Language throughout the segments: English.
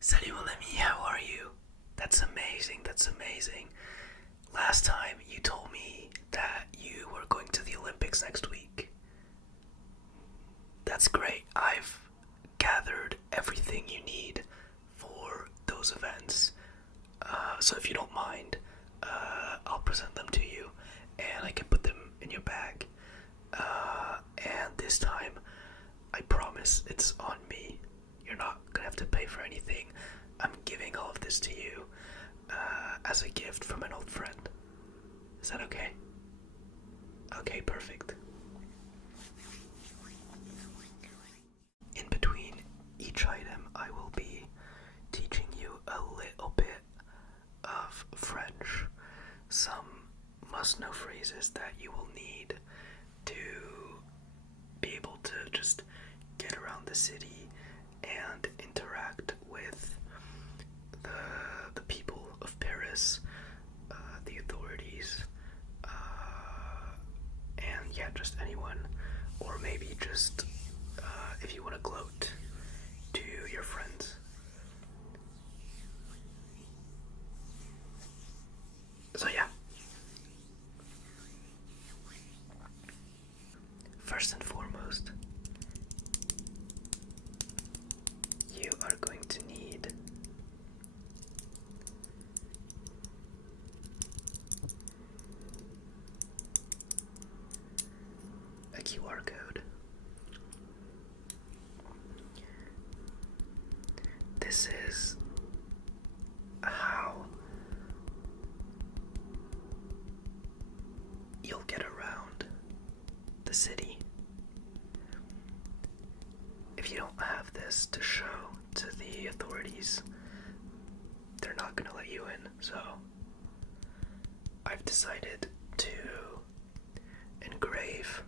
Salut mon ami, how are you? That's amazing, that's amazing. Last time you told me that you were going to the Olympics next week. That's great. I've gathered everything you need for those events. So if you don't mind, I'll present them to you and I can put them in your bag. And this time, I promise it's on me. You're not gonna have to pay for anything. I'm giving all of this to you as a gift from an old friend. Is that okay? Okay, perfect. In between each item, I will be teaching you a little bit of French, some must know phrases that you will need to be able to just get around the city and interact with the people of Paris, the authorities, and yeah, just anyone, or maybe just if you want to gloat to your friends. So yeah, first and foremost, you are going to need a QR code. This is how you'll get around the city. If you don't have this to show to the authorities, they're not gonna let you in. So I've decided to engrave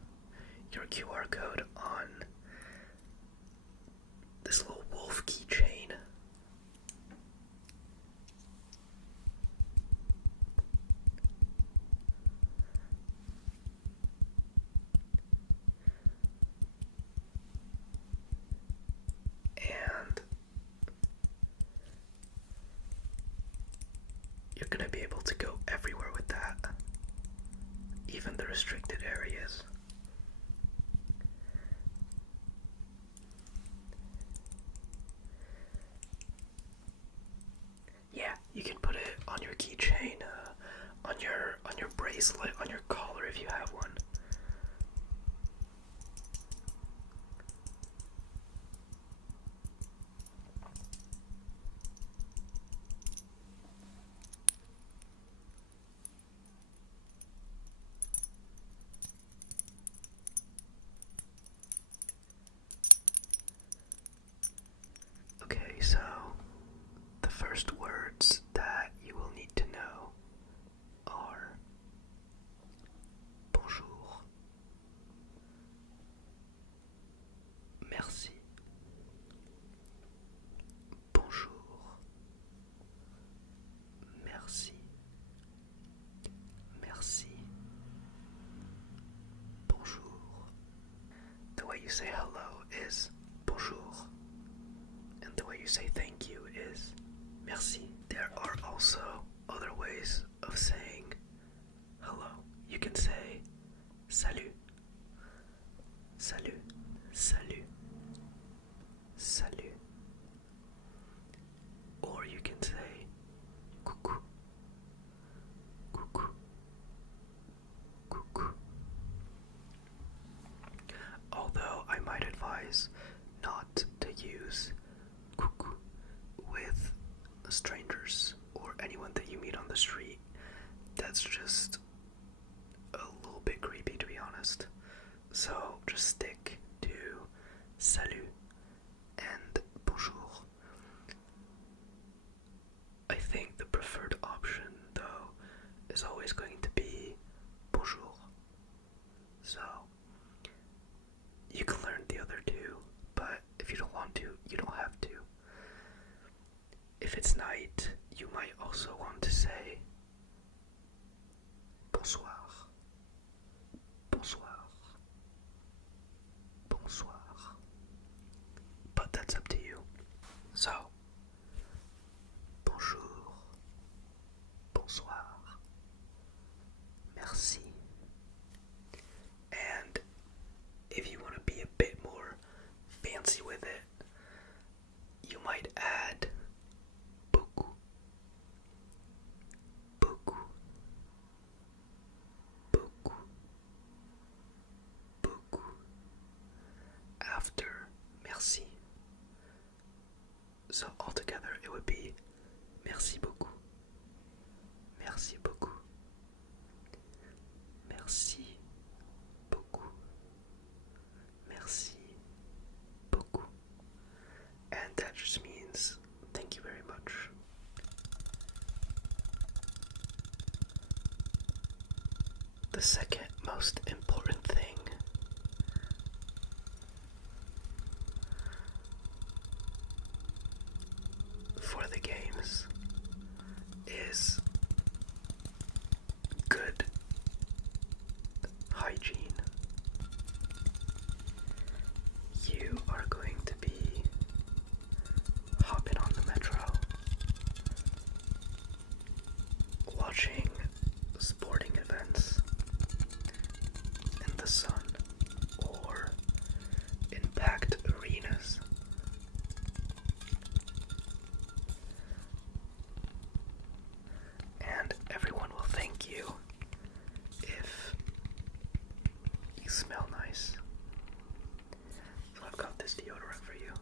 your QR code on this little wolf keychain. And you're gonna be able to go everywhere with that, even the restricted areas. Yeah, you can put it on your keychain, on your bracelet, on your collar if you have one. Okay, so the first words that you will need to know are bonjour, merci, bonjour, merci, merci, bonjour. The way you say hello is bonjour, and the way you say thank you is merci. There are also other ways of saying hello. You can say salut, salut, salut, salut. Or you can say coucou, coucou, coucou. Although I might advise not to use coucou with strangers or anyone that you meet on the street. That's just a little bit creepy, to be honest. So just stick to salut and bonjour. I think the preferred option, though, is always going to be bonjour. So you can learn the other two, but if you don't want to, you don't have to. If it's night, you might also want to say bonsoir, bonsoir, bonsoir. But that's up to you. So, The second most important thing for the games is good hygiene. You are going to be hopping on the metro, watching sporting events in the sun or in packed arenas. And everyone will thank you if you smell nice. So I've got this deodorant for you.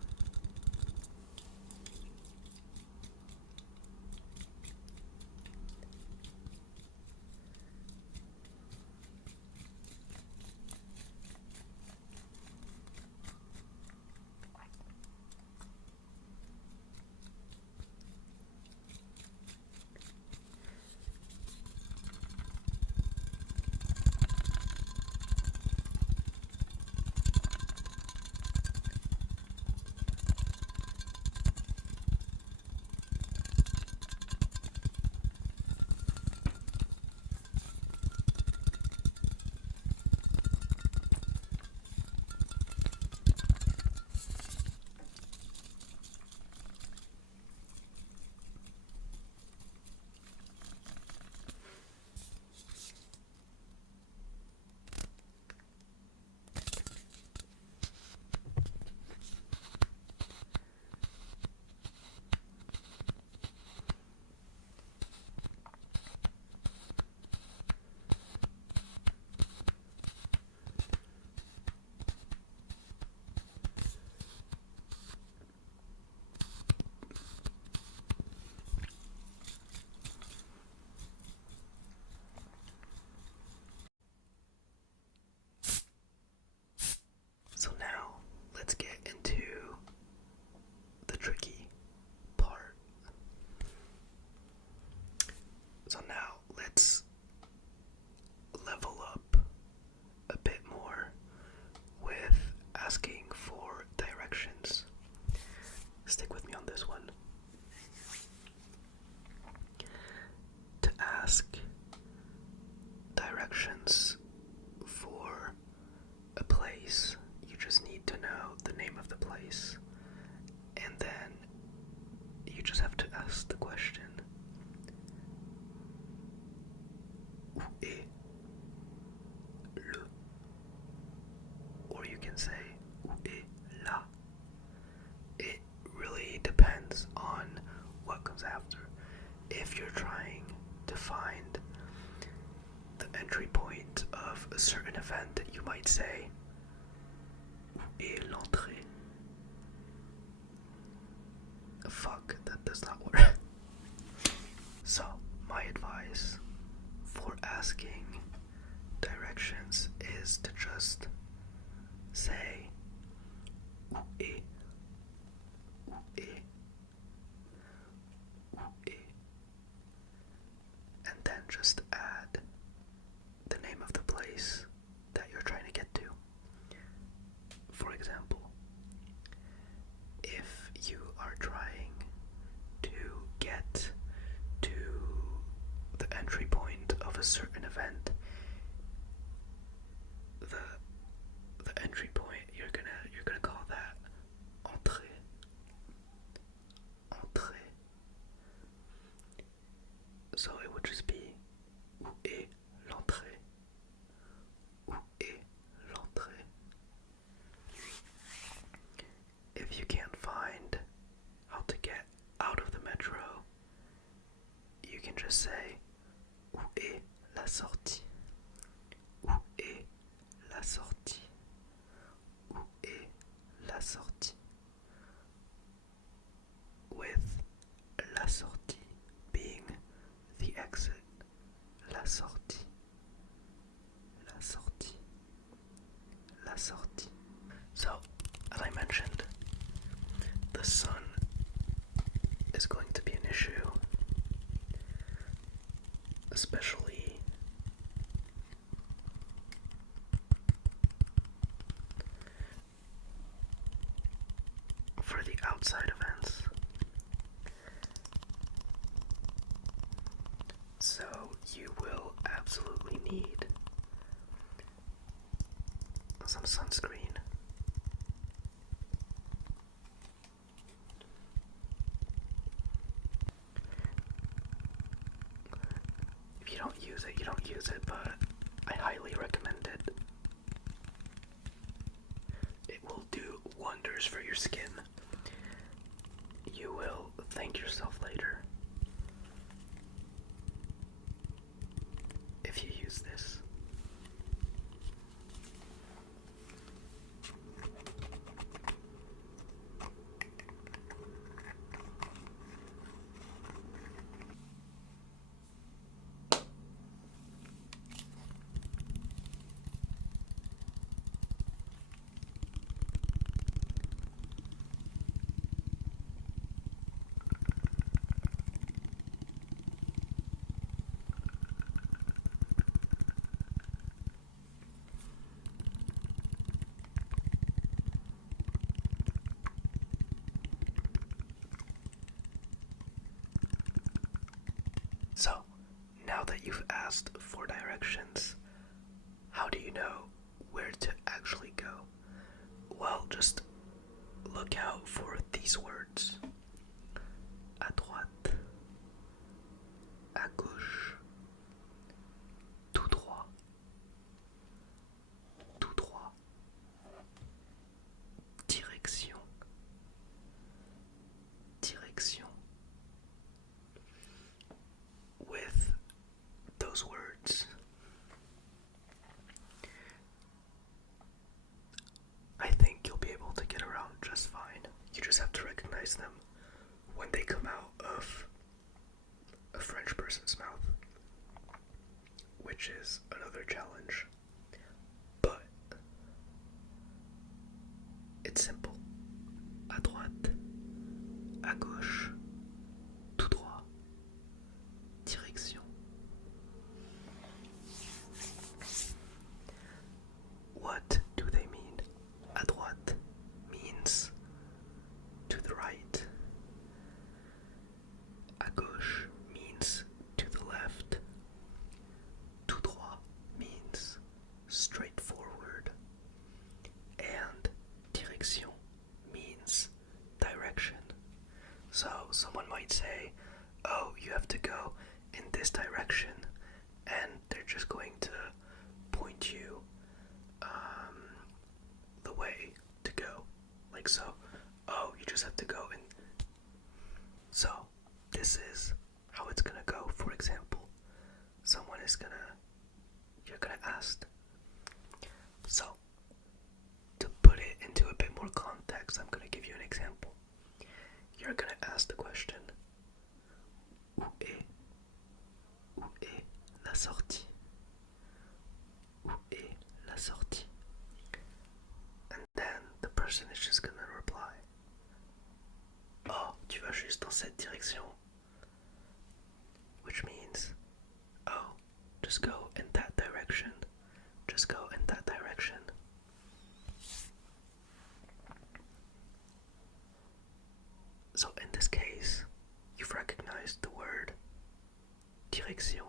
So now, let's get into the tricky part. So now, let's level up a bit more with asking for directions. Stick with me on this one. To ask directions for a place, you just need to know the name of the place, and then you just have to ask the question, où est le? Or you can say, où est la? It really depends on what comes after. If you're trying to find the entry point of a certain event, you might say, où est l'entrée? Fuck, that does not work. So, my advice for asking directions is to just say, où est? Où est? Où est? And then just add the name of the place that you're trying to get to. For example, if you are trying to get to the entry point of a certain event, the entry point, you're gonna call that entrée. Entrée. So it would just be, où est l'entrée? Où est l'entrée? If you can't find how to get out of the metro, you can just say, où est la sortie? Où est la sortie? Où est la sortie? With la sortie being the exit. La sortie. La sortie. La sortie. So, as I mentioned, the sun is going to be an issue, especially outside events. So you will absolutely need some sunscreen. If you don't use it, you don't use it, but I highly recommend it. It will do wonders for your skin. You will thank yourself later if you use this. So, now that you've asked for directions, how do you know where to actually go? Well, just look out for these words. À droite, à gauche, tout droit, tout droit, direction, direction. With those words, I think you'll be able to get around just fine. You just have to recognize them when they come out of a French person's mouth, which is another challenge. But it's simple. À droite, à gauche, tout droit, direction. What do they mean? À droite means to the right. À gauche means to the left. Tout droit means straight forward. And direction means direction. So someone might say, oh, you have to go in this direction, and they're just going to point you the way to go, like so. Oh, you just have to go in. So this is how it's gonna go. For example, you're gonna ask. So to put it into a bit more context, I'm gonna give you an example. You're gonna ask the question, où est la sortie? Où est la sortie? And then the person is just gonna reply, oh, tu vas juste dans cette direction. Which means, oh, just go in that direction. Just go in that direction. So in this case, you've recognized the word direction,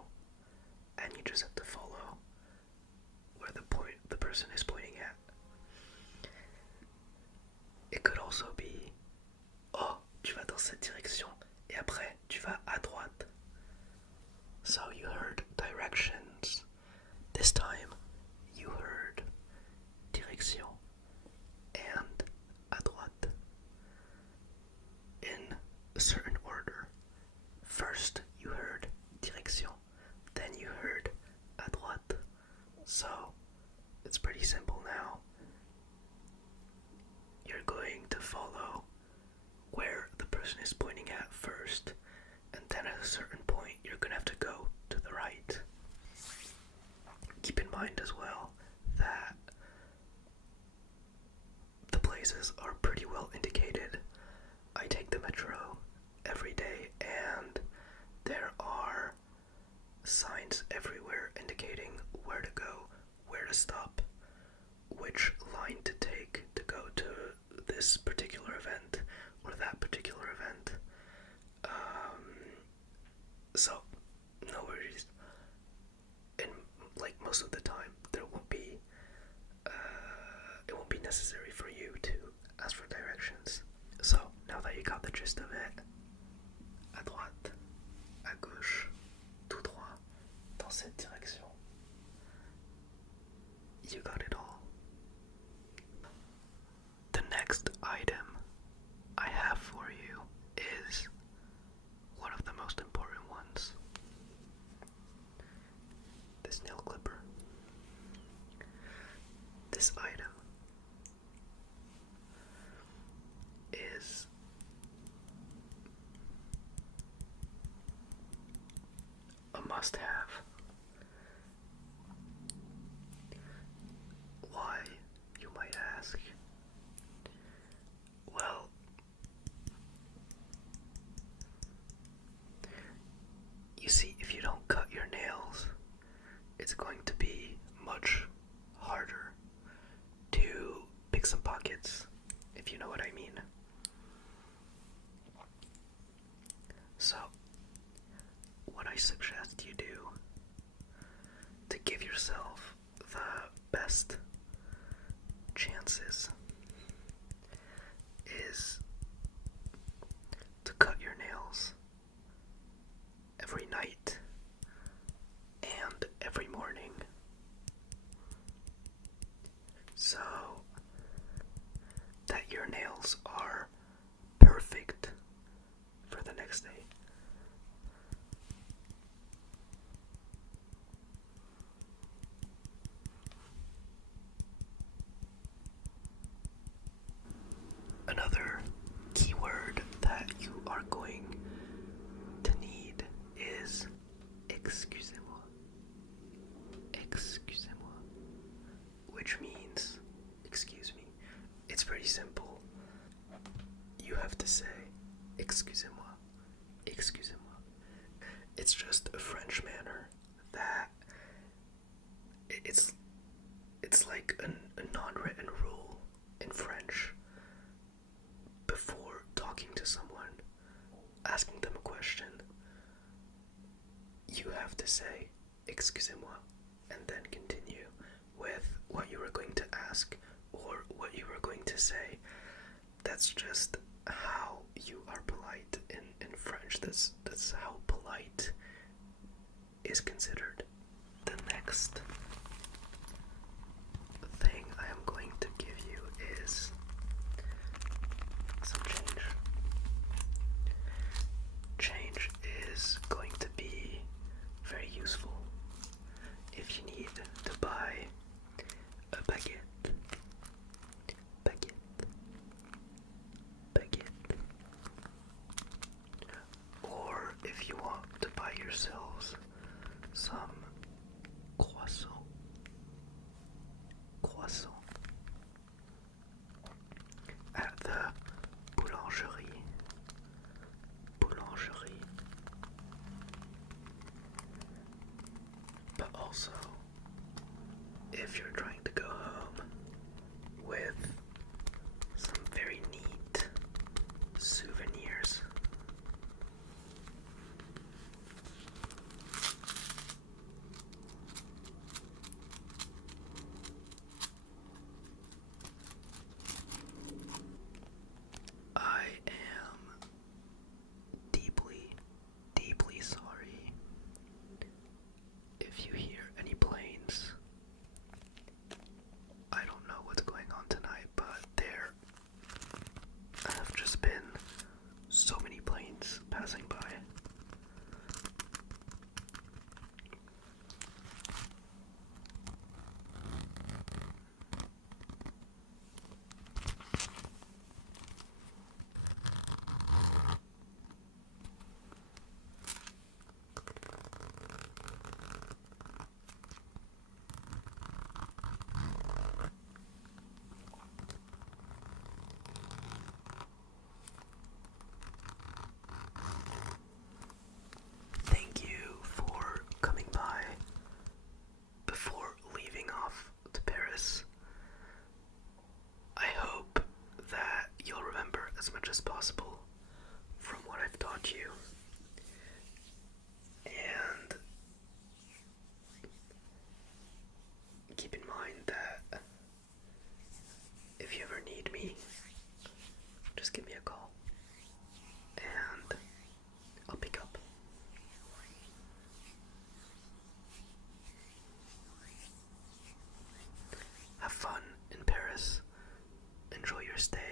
and you just have to follow where the person is pointing at. It could also be, oh, tu vas dans cette direction, et après, tu vas à droite. So you heard directions. This time, you heard direction and à droite in a certain order. First, you heard direction, then you heard à droite. So it's pretty simple now. You're going to follow where the person is pointing at first, and then at a certain point you're gonna have to go to the right. Keep in mind as well that the places are pretty well indicated. I take the metro every day, and there are signs everywhere indicating where to go, where to stop, which line to take to go to this particular event or that be necessary for you to ask for directions. So, now that you got the gist of it, à droite, à gauche, tout droit, dans cette direction. You got it all. The next item I have for you is one of the most important ones. This nail clipper. This item is a must-have. Why, you might ask? Well, you see, if you don't cut your nails, it's going to be much harder to pick some pockets, if you know what I mean. So, what I suggest you do to give yourself the best chances is to cut your nails every night and every morning. So that your nails are perfect for the next day. Another keyword that you are going to need is excusez-moi. Excusez-moi. Which means, excuse me. It's pretty simple. You have to say, excusez-moi. Excusez-moi. It's just a French manner that it's like a non-written rule in French. Before talking to someone, asking them a question, you have to say, excusez-moi, and then continue with what you were going to ask or what you were going to say. That's just how you are polite in French. That's how polite is considered. The next thing I am going to give you is some change. Change is going to be very useful if you need to buy a baguette, or if you want to buy yourselves some croissant, at the boulangerie. But also, if you're trying to go home with some very neat souvenirs, I am deeply, deeply sorry if you hear any planes. I don't know what's going on tonight, but there have just been so many planes passing by. Thank you for coming by before leaving off to Paris. I hope that you'll remember as much as possible from what I've taught you. And keep in mind that Thursday.